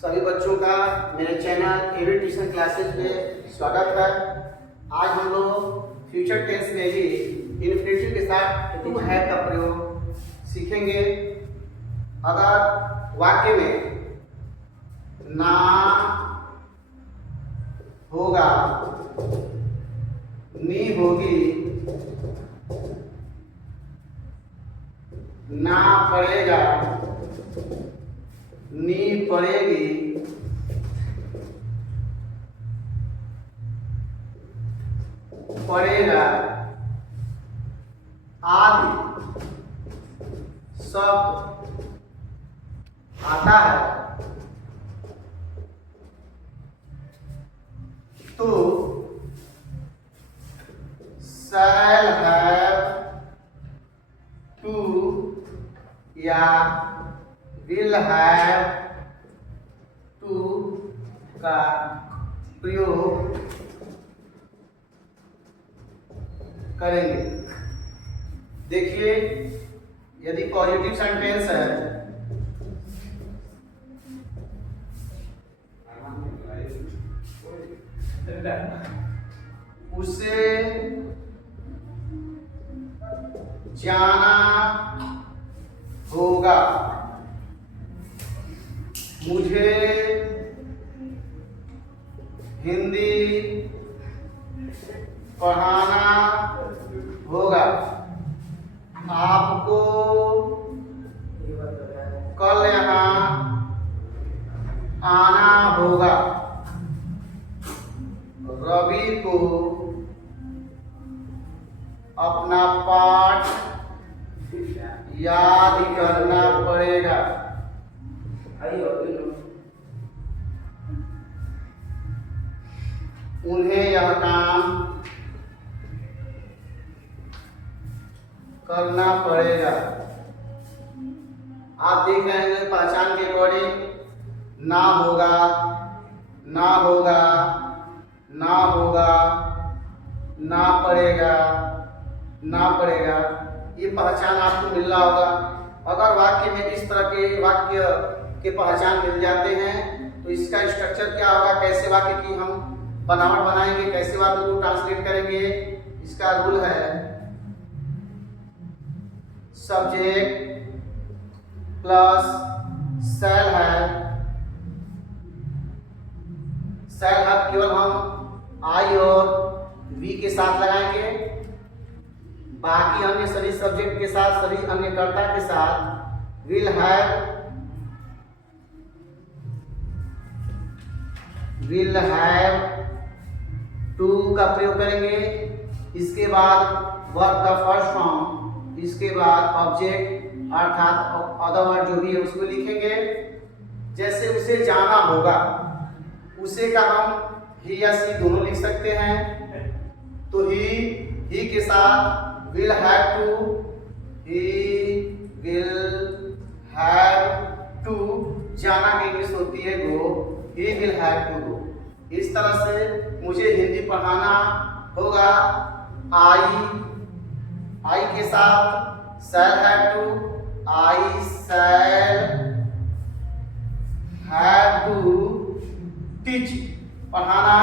सभी बच्चों का मेरे चैनल एवी ट्यूशन क्लासेस में स्वागत है। आज हम लोग फ्यूचर टेंस में भी इन्फिनेटिव के साथ टू हैव का प्रयोग सीखेंगे। अगर वाक्य में ना होगा, नी होगी, ना पड़ेगा, नी पड़ेगी, पड़ेगा आदि शब्द आता है तो shall have to या will have to का प्रयोग करेंगे। देखिए, यदि पॉजिटिव सेंटेंस है उसे जाना होगा, मुझे हिंदी पढ़ाना होगा, आपको कल यहाँ आना होगा, रवि को अपना पाठ याद करना पड़ेगा, उन्हें यह काम करना पड़ेगा। आप देख रहे हैं पहचान के अकॉर्डिंग ना होगा, ना होगा, ना होगा, ना पड़ेगा, ना पड़ेगा, ये पहचान आपको मिल रहा होगा। अगर वाक्य में इस तरह के वाक्य के पहचान मिल जाते हैं तो इसका स्ट्रक्चर क्या होगा, कैसे वाक्य की हम बनावट बनाएंगे, कैसे वाक्य को ट्रांसलेट करेंगे। इसका रूल है subject plus shall have. Shall have केवल हम आई और वी के साथ लगाएंगे, बाकी अन्य सभी सब्जेक्ट के साथ, सभी अन्य कर्ता के साथ विल हैव टू का प्रयोग करेंगे। इसके बाद वर्ब का फर्स्ट फॉर्म, इसके बाद ऑब्जेक्ट अर्थात अदर वर्ड जो भी है उसको लिखेंगे। जैसे उसे जाना होगा, उसे का हम ही या सी दोनों लिख सकते हैं। तो ही के साथ will have to, he will have to, जाना की इंग्लिश होती है go, he will have to go. इस तरह से मुझे हिंदी पढ़ाना होगा, आई के साथ shall have to, I shall have to teach, पढ़ाना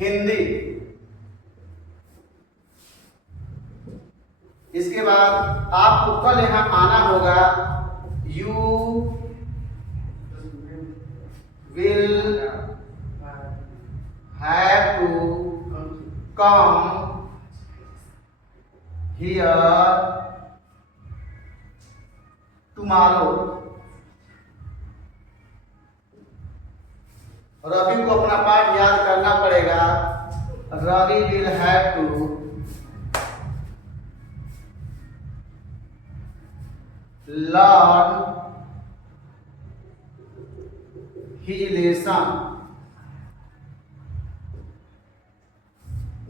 हिंदी। इसके बाद आपको कल यहाँ आना होगा, you will have to come here tomorrow. Ravi को अपना पाठ याद करना पड़ेगा, Ravi will have to learn his lesson.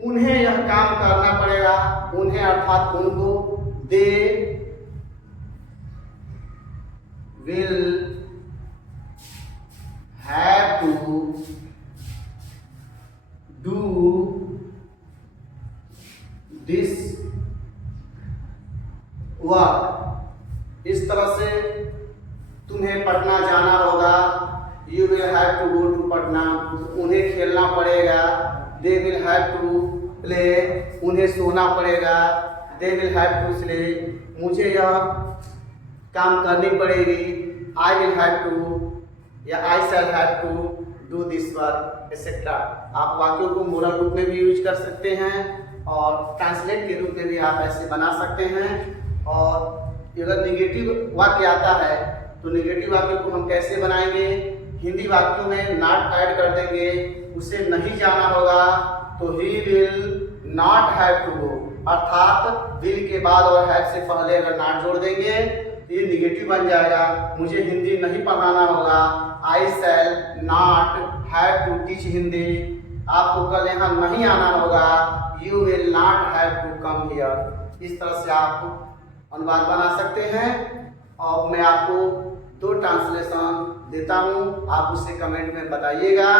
उन्हें यह काम करना पड़ेगा, उन्हें अर्थात उनको, they will have to do this work. इस तरह से तुम उन्हें पटना जाना होगा, you will have to go to Patna, उन्हें खेलना पड़ेगा, they will have to play, उन्हें सोना पड़ेगा, they will have to sleep, मुझे यह काम करनी पड़ेगी, आई विल हैव टू या I shall have to do this work etcetera. आप वाक्यों को मोरल रूप में भी यूज कर सकते हैं और ट्रांसलेट के रूप में भी आप ऐसे बना सकते हैं। और अगर निगेटिव वाक्य आता है तो निगेटिव वाक्य को हम कैसे बनाएंगे, हिंदी वाक्यों में नॉट ऐड कर देंगे, उसे नहीं जाना होगा तो he will not have to go, अर्थात विल के बाद और हैव से पहले अगर नॉट जोड़ देंगे तो ये निगेटिव बन जाएगा, मुझे हिंदी नहीं पढ़ाना होगा, I shall not have to teach Hindi, आपको कल यहाँ नहीं आना होगा, you will not have to come here. इस तरह से आप अनुवाद बना सकते हैं और मैं आपको 2 ट्रांसलेशन देता हूँ, आप उसे कमेंट में बताइएगा।